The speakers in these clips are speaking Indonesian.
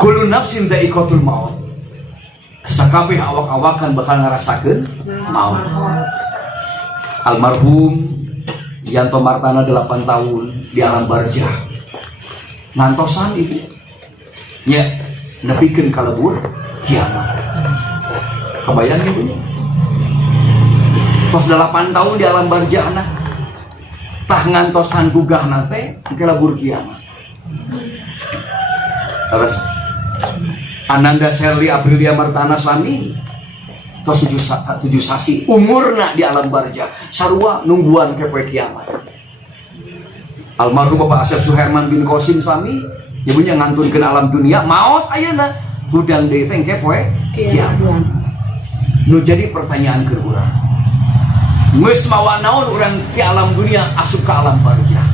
Kullu nafsin dha'iqatul maut. Sakabeh awak-awakan bakal ngarasakeun maut. Almarhum Yanto Martana 8 tahun di alam barzah. Ngantosan itu nya nepikeun kalebur kiamat. Kebayang ieu punya. Tos 8 tahun di alam barzahna. Tah ngantosan gugahna teh kalebur kiamat. Terus Ananda Sherly Aprilia Martana Sami tos 7 sasi umurna di alam barzah sarua nungguan ke poe kiamat. Almarhum Bapak Asep Suherman bin Qasim Sami ibunya ngantunkeun alam dunia maot ayeuna hudang deui teh ke poe kiamat. Nu jadi pertanyaan keur urang, geus mawa naon urang ke alam dunia asup ke alam barzah?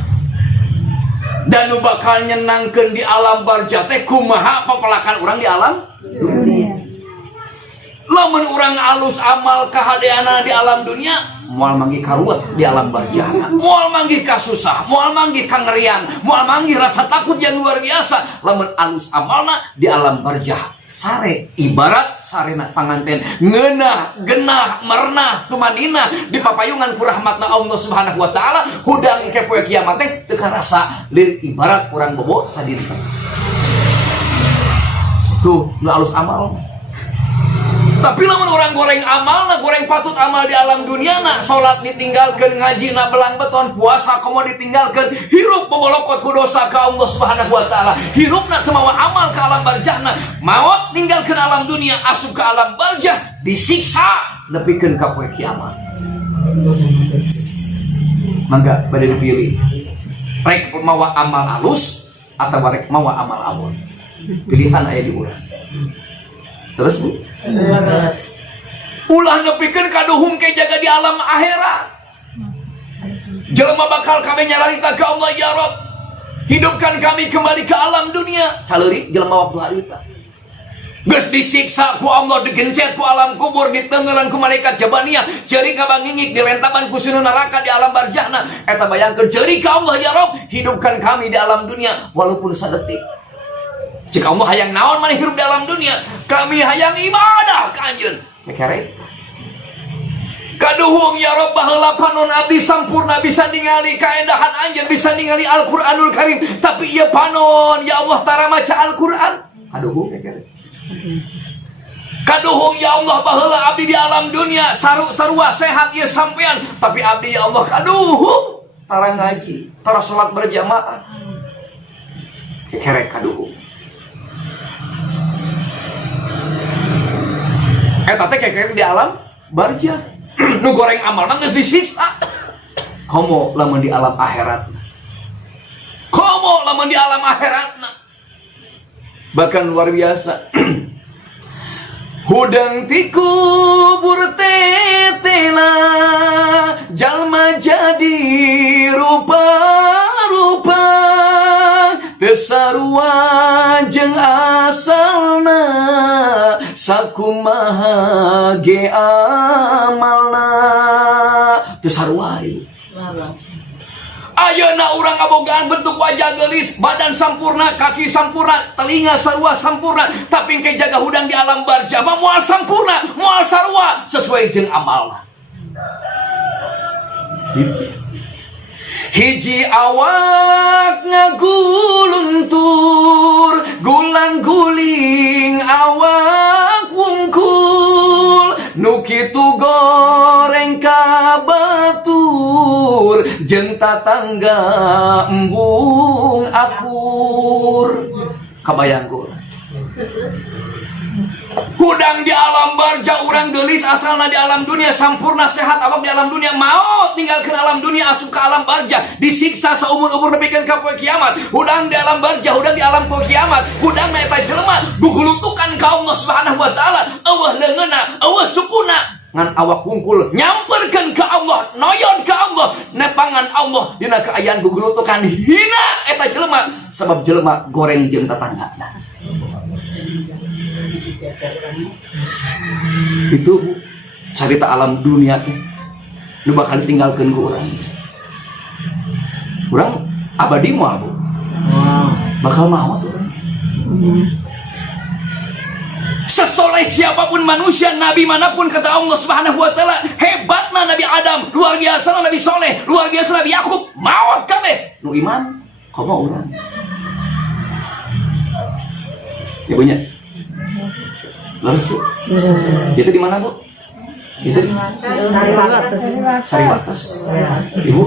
Dan nu bakal nyenangkeun di alam barzah teh kumaha papalakan urang di alam dunia? Lamun urang alus amal kahadeana di alam dunia, moal manggih karuat di alam barzah, moal manggih kasusah, moal manggih kangerian, moal manggih rasa takut yang luar biasa. Lamun alus amalna di alam barzah sare ibarat sarena panganten ngeunah genah mernah tumanina di papayungan ku rahmatna Allah Subhanahu wa taala hudang ke poe kiamat teh teu karasa lir ibarat urang bobo sadiri. Tuh nu alus amal. Tapi lamun orang goreng amal, goreng patut amal di alam dunia, sholat ditinggalkan, ngaji na belang beton, puasa komo ditinggalkan, hirup mebolokot ku dosa ke Allah Subhanahu wa taala, hirup na kemawa amal ke alam barzah, maut ninggalkan alam dunia, asup ke alam barzah, disiksa, nepikeun ka poe kiamat. Mangga bade dipilih, rek mawa amal alus atau rek mawa amal awon. Pilihan aya di urang. Terus Bu? Ulah nepikeun kaduhung ke jaga di alam akhirat. Jelema bakal kami nyararita ke Allah, ya Rabb, hidupkan kami kembali ke alam dunia. Caleuri jelema waktu harita. Geus disiksa ku Allah, digencet ku alam kubur, ditenggelan ku malaikat jabaniyah, ceuri kabangingik dilentaban ku sunu neraka di alam barzahna. Eta bayangkeun ceuri ka Allah, ya Rabb, hidupkan kami di alam dunia walaupun sadetik. Jika Allah hayang naon maneh hirup di alam dunia, kami hayang ibadah ka Anjeun. Kekere. Kaduhung ya Rabb baheula panon abdi sampurna bisa ningali kaendahan Anjeun, bisa ningali Al-Qur'anul Karim, tapi ieu panon ya Allah tara maca Al-Qur'an. Kaduhung kekere. Kaduhung ya Allah baheula abdi di alam dunia sarua sehat ieu sampean, tapi abdi ya Allah kaduhung tara ngaji, tara salat berjamaah. Kekere kaduhung. Eta teh kayak di alam barzah. Nu goreng amal mah geus disiksa. Komo lamun di alam akhirat. Komo lamun di alam akhiratna. Bahkan luar biasa. Hudang ti kubur tetena jalma jadi rupa-rupa teu sarua jeung asalna sakumaha ge amalna teu sarua ieu. Ayeuna urang abogaan bentuk wajah geulis, badan sampurna, kaki sampurna, telinga sarua sampurna, tapi engke jaga hudang di alam barzah mah moal sampurna, moal sarua sesuai jeung amalna. Hiji awak ngaguluntur, gulang-guling awak wungkul, nu kitu goreng ka batur, jeung tatangga embung akur. Kabayang ku. Hudang di alam barzah urang geulis asalna di alam dunia, sampurna sehat awak di alam dunia, maut ninggalkeun alam dunia asup ka alam barzah, disiksa saumur-umur nepikeun ka poe kiamat. Hudang di alam barzah, hudang di alam poe kiamat, hudangna eta jelema gugulutukan ka Allah Subhanahu wa taala, eueuh leungeunna, eueuh sukuna, ngan awak hungkul nyamperkeun ka Allah, noyon ka Allah, nepangan Allah dina kaayaan gugulutukan hina eta jelema sabab jelema goreng jeung tetanggana. Itu cerita alam dunia lu bakal ditinggalkan ke orang abadi mau Bu bakal maut orang Sesoleh siapapun manusia, nabi manapun, kata Allah Subhanahu wa taala, hebatna Nabi Adam, luar biasa Nabi Soleh, luar biasa Nabi Yakub, maot kabeh. Nu iman, komo urang. Ya punya. Lalu Bu. Itu di mana, Bu? Itu di Sariwates. Ibu,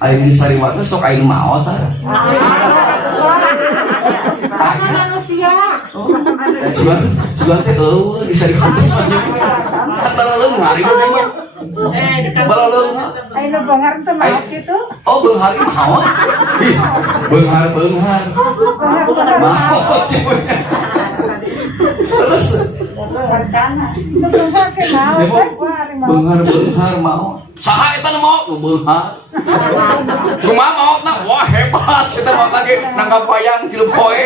ayo di Sariwates sok aing maot ta. Sebuah teh bisa dikontes aja. Antara leung hari mah. Balaleung. Ayo beunghar teh maot kitu. Oh, beunghar ieu maot. Ih, beunghar. Maot sih. Terus beunghar maot. Saha eta nu maot? Beunghar. Kumaha maotna? Wah, hebat eta maot lagi nangka payang 3 poe.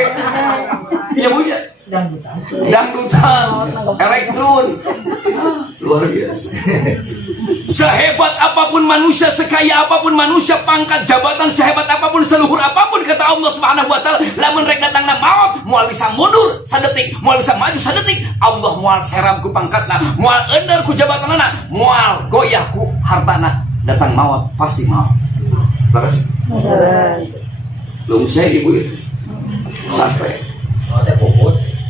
Iya Bu ya. Dangdutan, elektron, luar biasa. Sehebat apapun manusia, sekaya apapun manusia, pangkat jabatan sehebat apapun, seluhur apapun, kata Allah Subhanahu wa taala, lamun rek datangna maut, moal bisa mundur sadetik, moal bisa maju sadetik, Allah moal serab ku pangkatna, moal euneur ku jabatanna, moal goyah ku hartana, datang maut pasti maut. Terus? Belum saya ibu itu. Sampai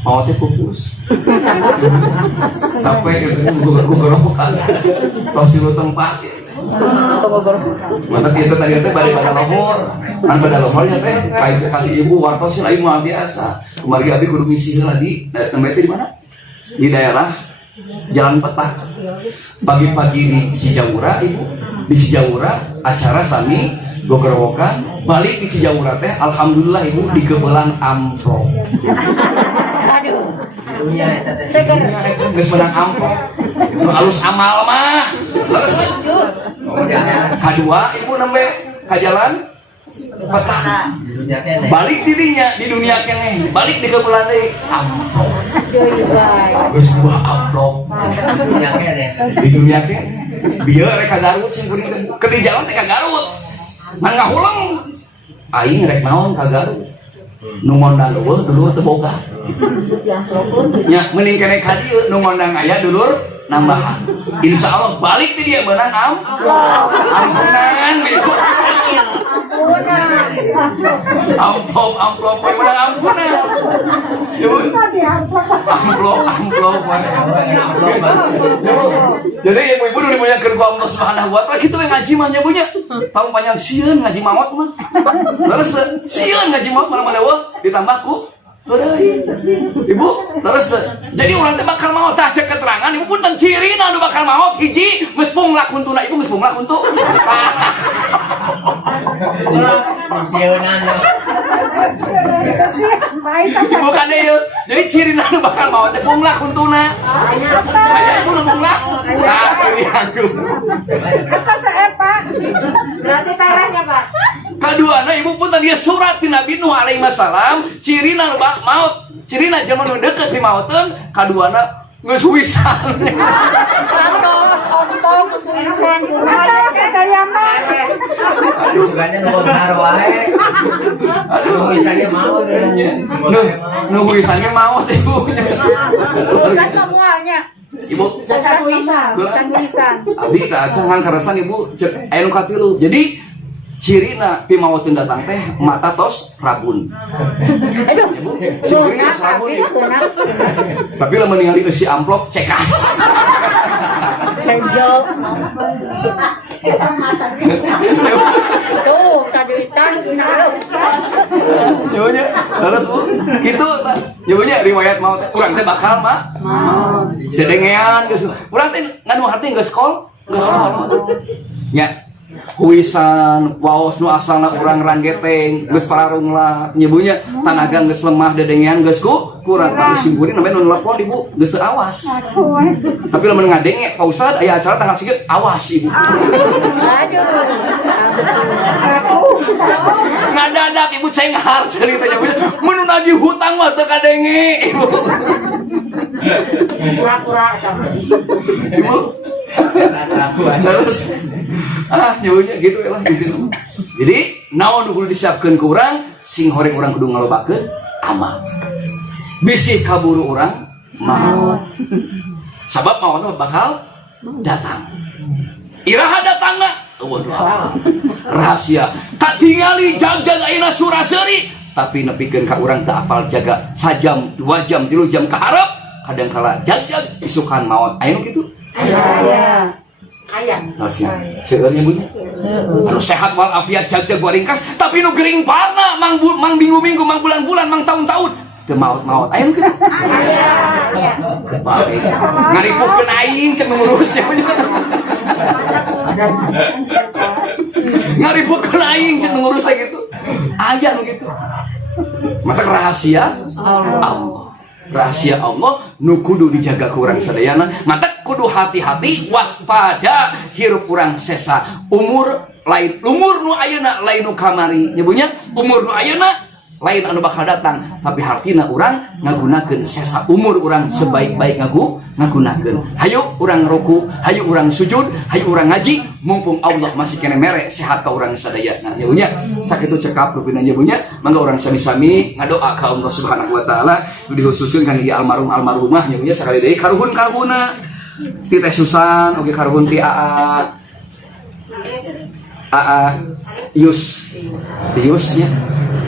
mautnya pupus sampai gue gerokan tos di tempat mantap itu tadi teh balik pada lohor kan pada lohornya teh kayak kasih ibu wartos lain luar biasa kemarin abi kudu misi lagi namanya di mana di daerah Jalan Petak pagi-pagi di Cijaura ibu di Cijaura acara sami gue gerokan balik di Cijaura teh alhamdulillah ibu digebelan amplop. Dunia eta teh. Geus menang amplop. Nu alus amal mah. Leres. Kadua ibu nembe ka jalan Petak. Balik dirinya di dunia keneh. Balik di gebelan deui amplop. Geus buah amplop. Di dunia keneh. Bieu rek ka Garut sing kuring ke di jalan teh ka Garut. Mangga hulang. Aing rek naon ka Garut. Nu ngondang eueuh dulu teu boga. Nya mending keneh ka dieu nu ngondang aya dulur nambahan. Insyaallah balik ti dia beunang ampunan. Amplop we menang ampunan. Amplop. Jadi ibu-ibu nu dimuliakeun ku Allah Subhanahu wa taala kitu we ngaji mah nya bunya. Tahu panjang sieun ngaji maot mah. Leres sieun ngaji maot mana-mana we ditambah ku ibu, terus jadi orang teh bakal maot tah cek keterangan ibu punten cirina nu bakal maot hiji geus punglak huntuna ibu geus punglak huntu. Ibu kan ieu. Jadi cirina nu bakal maot teh punglak huntuna. Aya ibu nu punglak. Nah, ciri aku. Eta saepa? Berarti tarahnya, Pak. Kaduana ibu punten dia surat ti Nabi Nuh alaihi wasallam, cirina nu maut, cirina zaman nu deukeut ti mautkeun, kaduana geus wisan. Aduh, sugana nu benar wae. Aduh, wisannya maut. Nu wisannya maut ibu. Kan kamunya. Ibu, Can wisan. abi tah acan karasan ibu cek aya nu katilu. Jadi cirina pi mautkeun datang teh mata tos rabun. Aduh. Ibu, si kuring tos rabun ibu. Tapi lamun ningali isi amplop cekas. Hijau. Tuh, tadi tangkina. Nyonya, terus Bu, kitu tah. Nyonya riwayat maut urang teh bakal mah. Dedengean geus. Urang teh nganu harti geus kol, geus kol. Nya huisan waos nu asalna urang ranggeteng geus pararung lah nyebunya tanaga geus lemah dedengean geus ku kurang pang simpurin namanya nu nelpon ibu geus teu awas. Tapi lamun ngadenge Pak Ustad aya acara tanggal sieu awas ibu. Aduh. Ngadadak ibu cenghar ceritanya ibu. Mun nagih hutang mah teu kadenge ibu. Pura-pura Ibu. Terus nyawa gitu lah gitu. Jadi naon kudu disiapkeun ku urang sing horeng urang kudu ngalobakeun amal. bisi kaburu orang maut. Sabab maut bakal datang. Iraha datangna rahasia. Tak tinggali jaga ayeuna suraseri, tapi nepikeun ka urang teu apal jaga sajam, 2 jam, 3 jam ka hareup, kadang kala jaga isukan maut. Aya nu kitu? Aya. Rahasia. Seueurnya bunyi. Anu sehat wal afiat jaga gua ringkas, tapi nu gering parna mang minggu-minggu, mang bulan-bulan, mang tahun-tahun teu maut-maut. Aya nu kitu? Aya. Bae. Ngaripukeun aing cek ngurusnya. Ngaripukeun aing cek ngurus lagi gitu. Aya nu kitu. Maka rahasia Allah. Rahasia Allah nu kudu dijaga ku urang sadayana. Mata kudu hati-hati, waspada, hirup urang sesa. Umur nu ayeuna lain nu kamari. Nyebunya umur nu ayeuna lain anu bakal datang, tapi hartina urang ngagunakeun sesa umur urang sebaik-baik ngagunakeun. Hayu urang ruku, hayu urang sujud, hayu urang ngaji, mumpung Allah masih kene mere sehat ka urang sadayana. Nyebunya sakitu cekap rupina nyebunya, mangga urang sami-sami ngadoa ka Allah Subhanahu wa taala dikhususkeun kangge almarhumah nyebunya sakali deui karuhun-karuhuna. Ti Teh Susan oge karuhun ti Yus nya.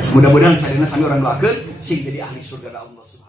Mudah-mudahan sadayana sami orang doakeun sing jadi ahli surga Allah Subhanahu